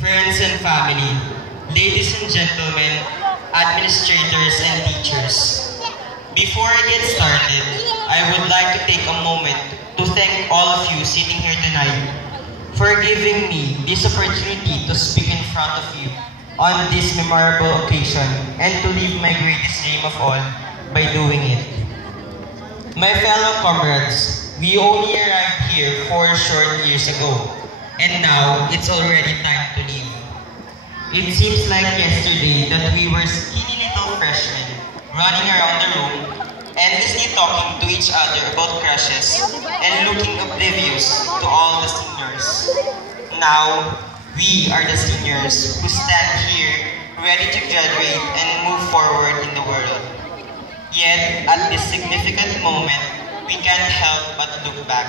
friends and family, ladies and gentlemen, administrators and teachers. Before I get started, I would like to take a moment to thank all of you sitting here tonight for giving me this opportunity to speak in front of you on this memorable occasion and to live my greatest dream of all by doing it. My fellow comrades, we only arrived here 4 short years ago, and now it's already time to leave. It seems like yesterday that we were skinny little freshmen running around the room, endlessly talking to each other about crushes and looking oblivious to all the seniors. Now, we are the seniors who stand here ready to graduate and move forward in the world. Yet, at this significant moment, we can't help but look back.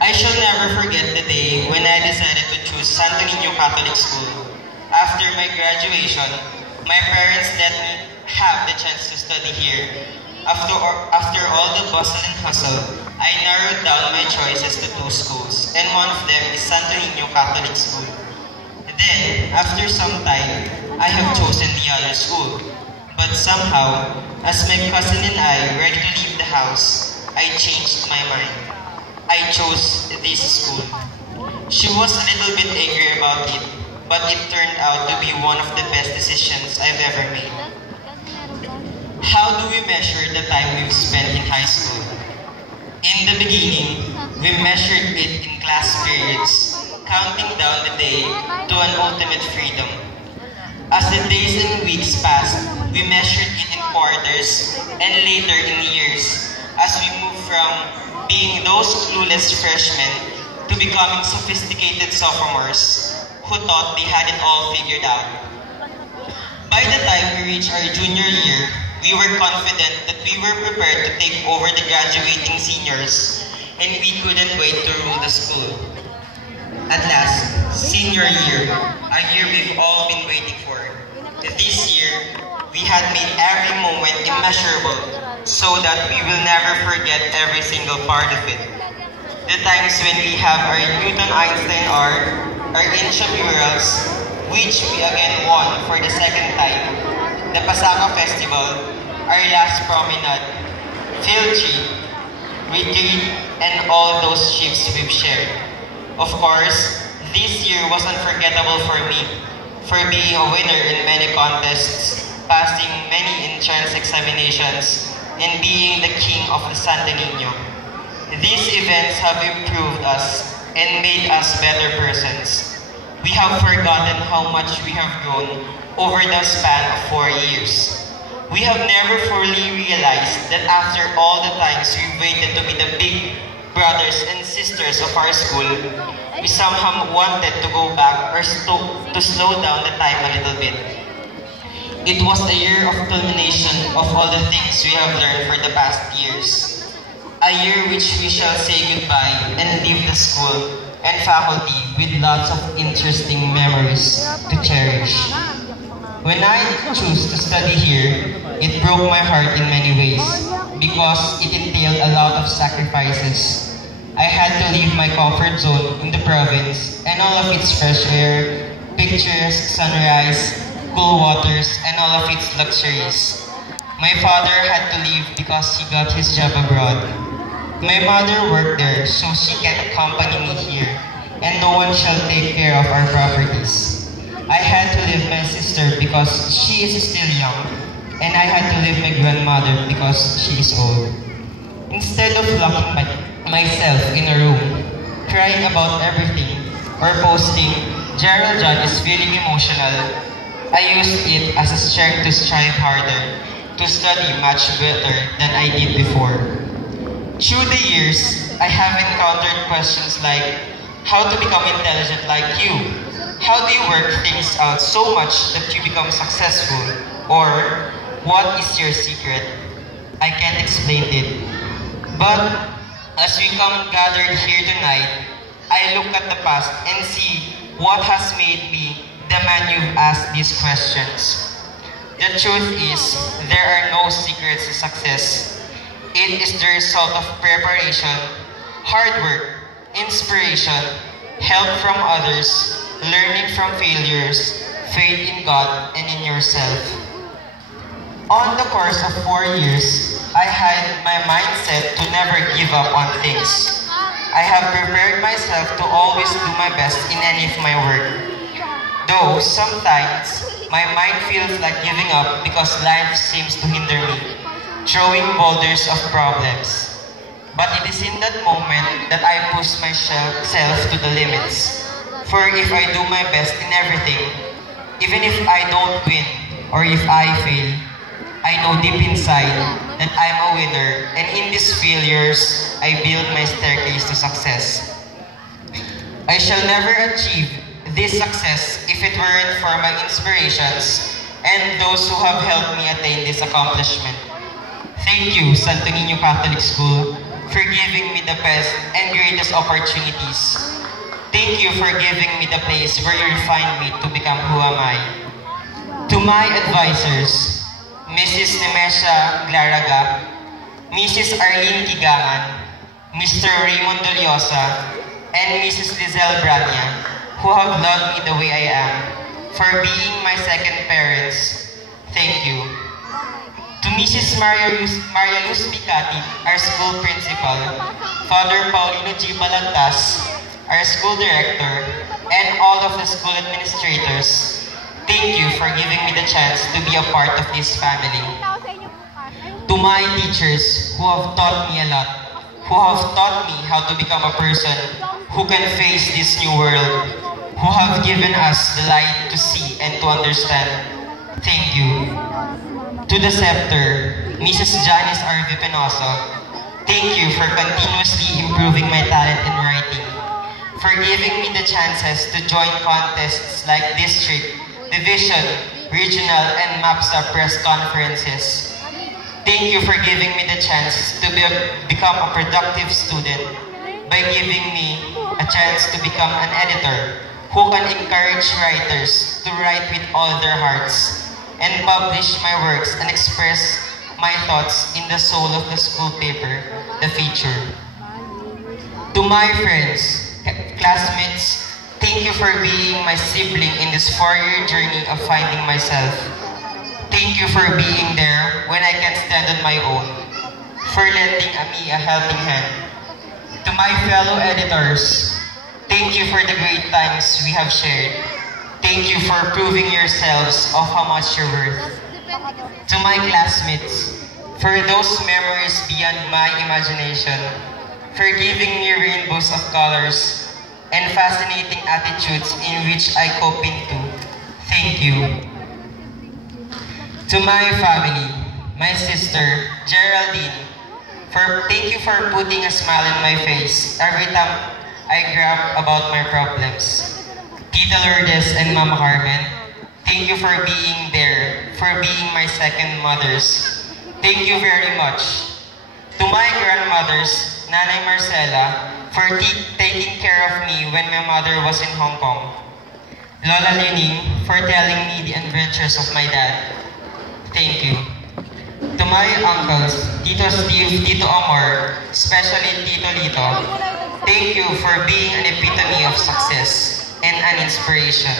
I shall never forget the day when I decided to choose Santo Niño Catholic School. After my graduation, my parents let me have the chance to study here. After all the bustle and hustle, I narrowed down my choices to 2 schools, and one of them is Santo Niño Catholic School. Then, after some time, I have chosen the other school. But somehow, as my cousin and I ready to leave the house, I changed my mind. I chose this school. She was a little bit angry about it, but it turned out to be one of the best decisions I've ever made. How do we measure the time we've spent in high school? In the beginning, we measured it in class periods, counting down the day to an ultimate freedom. As the days and weeks passed, we measured it in quarters and later in years, as we moved from being those clueless freshmen to becoming sophisticated sophomores who thought they had it all figured out. By the time we reached our junior year, we were confident that we were prepared to take over the graduating seniors, and we couldn't wait to rule the school. At last, senior year, a year we've all been waiting for. This year, we had made every moment immeasurable so that we will never forget every single part of it. The times when we have our Newton-Einstein art, our intramurals, which we again won for the 2nd time, the Pasaka Festival, our last promenade, field trip, retreat, and all those trips we've shared. Of course, this year was unforgettable for me, for being a winner in many contests, passing many entrance examinations, and being the king of the Santo Niño. These events have improved us and made us better persons. We have forgotten how much we have grown over the span of 4 years. We have never fully realized that after all the times we waited to be the big brothers and sisters of our school, we somehow wanted to go back or to slow down the time a little bit. It was a year of culmination of all the things we have learned for the past years. A year which we shall say goodbye and leave the school and faculty with lots of interesting memories to cherish. When I chose to study here, it broke my heart in many ways because it entailed a lot of sacrifices. I had to leave my comfort zone in the province and all of its fresh air, picturesque sunrise, cool waters, and all of its luxuries. My father had to leave because he got his job abroad. My mother worked there so she can accompany me here, and no one shall take care of our properties. I had to leave my sister because she is still young, and I had to leave my grandmother because she is old. Instead of locking myself in a room, crying about everything, or posting, "Gerald John is feeling emotional," I used it as a strength to strive harder, to study much better than I did before. Through the years, I have encountered questions like, how to become intelligent like you? How do you work things out so much that you become successful? Or, what is your secret? I can't explain it. But, as we come gathered here tonight, I look at the past and see what has made me the man you've asked these questions. The truth is, there are no secrets to success. It is the result of preparation, hard work, inspiration, help from others, learning from failures, faith in God and in yourself. On the course of 4 years, I had my mindset to never give up on things. I have prepared myself to always do my best in any of my work. Though sometimes, my mind feels like giving up because life seems to hinder me, throwing boulders of problems. But it is in that moment that I push myself to the limits. For if I do my best in everything, even if I don't win or if I fail, I know deep inside that I'm a winner, and in these failures, I build my staircase to success. I shall never achieve this success if it weren't for my inspirations and those who have helped me attain this accomplishment. Thank you, Santo Niño Catholic School, for giving me the best and greatest opportunities. Thank you for giving me the place where you refined me to become who am I. To my advisors, Mrs. Nemesha Glaraga, Mrs. Arlene Kigangan, Mr. Raymond Doliosa, and Mrs. Lizelle Brania, who have loved me the way I am, for being my second parents, thank you. To Mrs. Maria Luz Picati, our school principal, Father Paulino G. Balagtas, our school director, and all of the school administrators, thank you for giving me the chance to be a part of this family. To my teachers who have taught me a lot, who have taught me how to become a person who can face this new world, who have given us the light to see and to understand, thank you. To the scepter, Mrs. Janice R. Penoso, thank you for continuously improving my talent in writing, for giving me the chances to join contests like district, division, regional, and MAPSA press conferences. Thank you for giving me the chance to become a productive student by giving me a chance to become an editor who can encourage writers to write with all their hearts and publish my works and express my thoughts in the soul of the school paper, The Feature. To my friends, classmates, thank you for being my sibling in this 4-year journey of finding myself. Thank you for being there when I can't stand on my own, for lending me a helping hand. To my fellow editors, thank you for the great times we have shared. Thank you for proving yourselves of how much you're worth. To my classmates, for those memories beyond my imagination, for giving me rainbows of colors and fascinating attitudes in which I cope into, thank you. To my family, my sister, Geraldine, thank you for putting a smile on my face every time I grab about my problems. Tita Lourdes and Mama Carmen, thank you for being there, for being my second mothers. Thank you very much. To my grandmothers, Nanay Marcela, for taking care of me when my mother was in Hong Kong. Lola Lining, for telling me the adventures of my dad. Thank you. To my uncles, Tito Steve, Tito Amor, especially Tito Lito, thank you for being an epitome of success and an inspiration.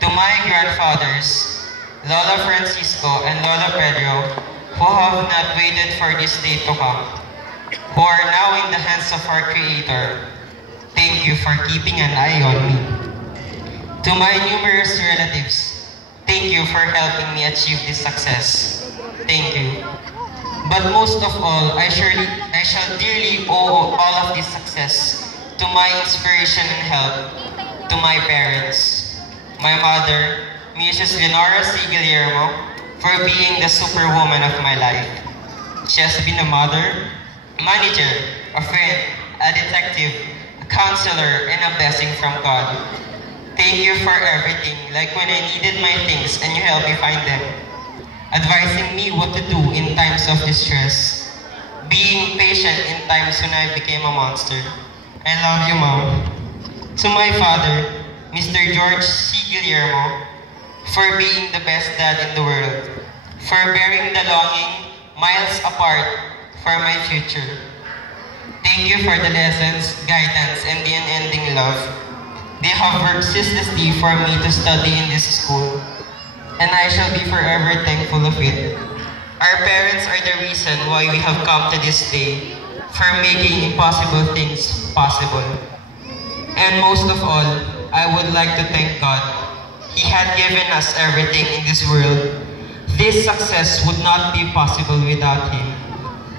To my grandfathers, Lola Francisco and Lola Pedro, who have not waited for this day to come, who are now in the hands of our Creator, thank you for keeping an eye on me. To my numerous relatives, thank you for helping me achieve this success. Thank you. But most of all, I shall dearly owe all of this success to my inspiration and help, to my parents, my mother, Mrs. Leonora C. Guillermo, for being the superwoman of my life. She has been a mother, manager, a friend, a detective, a counselor, and a blessing from God. Thank you for everything, like when I needed my things and you helped me find them. Advising me what to do in times of distress. Being patient in times when I became a monster. I love you, Mom. To my father, Mr. George C. Guillermo, for being the best dad in the world. For bearing the longing miles apart for my future. Thank you for the lessons, guidance, and the unending love. They have worked ceaselessly for me to study in this school, and I shall be forever thankful of it. Our parents are the reason why we have come to this day, for making impossible things possible. And most of all, I would like to thank God. He had given us everything in this world. This success would not be possible without Him.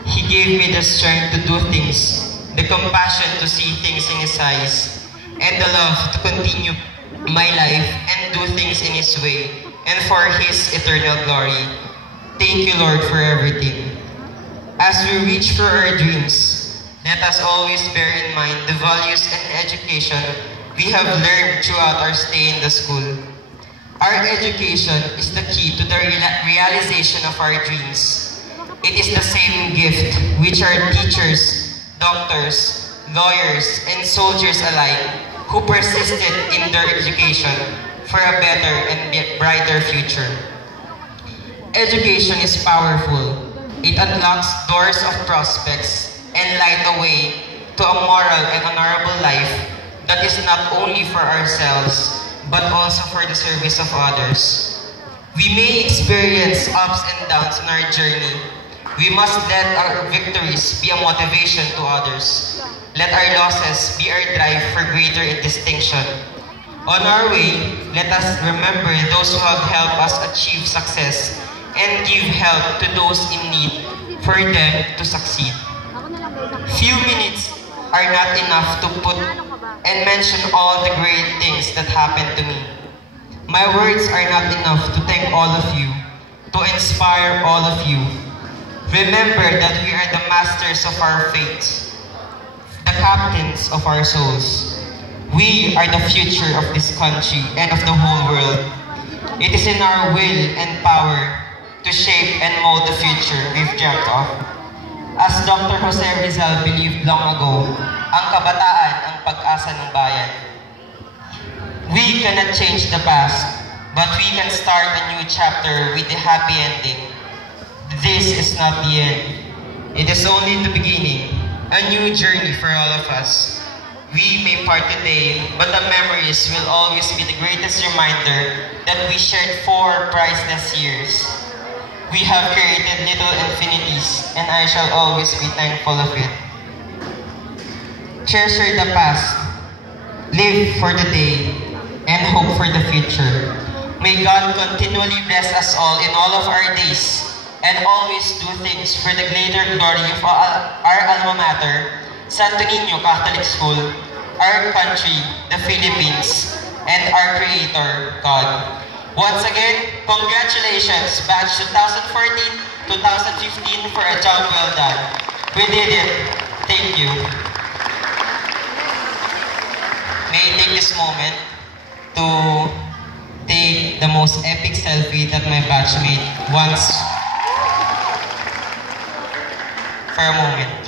He gave me the strength to do things, the compassion to see things in His eyes, and the love to continue my life and do things in His way, and for His eternal glory. Thank you, Lord, for everything. As we reach for our dreams, let us always bear in mind the values and education we have learned throughout our stay in the school. Our education is the key to the realization of our dreams. It is the same gift which our teachers, doctors, lawyers, and soldiers alike who persisted in their education for a better and brighter future. Education is powerful. It unlocks doors of prospects and light a way to a moral and honorable life that is not only for ourselves, but also for the service of others. We may experience ups and downs in our journey. We must let our victories be a motivation to others. Let our losses be our drive for greater distinction. On our way, let us remember those who have helped us achieve success and give help to those in need for them to succeed. Few minutes are not enough to put and mention all the great things that happened to me. My words are not enough to thank all of you, to inspire all of you. Remember that we are the masters of our fates, the captains of our souls. We are the future of this country and of the whole world. It is in our will and power to shape and mold the future we've dreamt of. As Dr. Jose Rizal believed long ago, ang kabataan ang pag-asa ng bayan. We cannot change the past, but we can start a new chapter with a happy ending. This is not the end. It is only the beginning, a new journey for all of us. We may part today, but the memories will always be the greatest reminder that we shared 4 priceless years. We have created little infinities, and I shall always be thankful of it. Treasure the past, live for the day, and hope for the future. May God continually bless us all in all of our days, and always do things for the greater glory of our alma mater, Santo Niño Catholic School, our country, the Philippines, and our Creator, God. Once again, congratulations, batch 2014-2015 for a job well done. We did it. Thank you. May I take this moment to take the most epic selfie that my batchmate wants for a moment.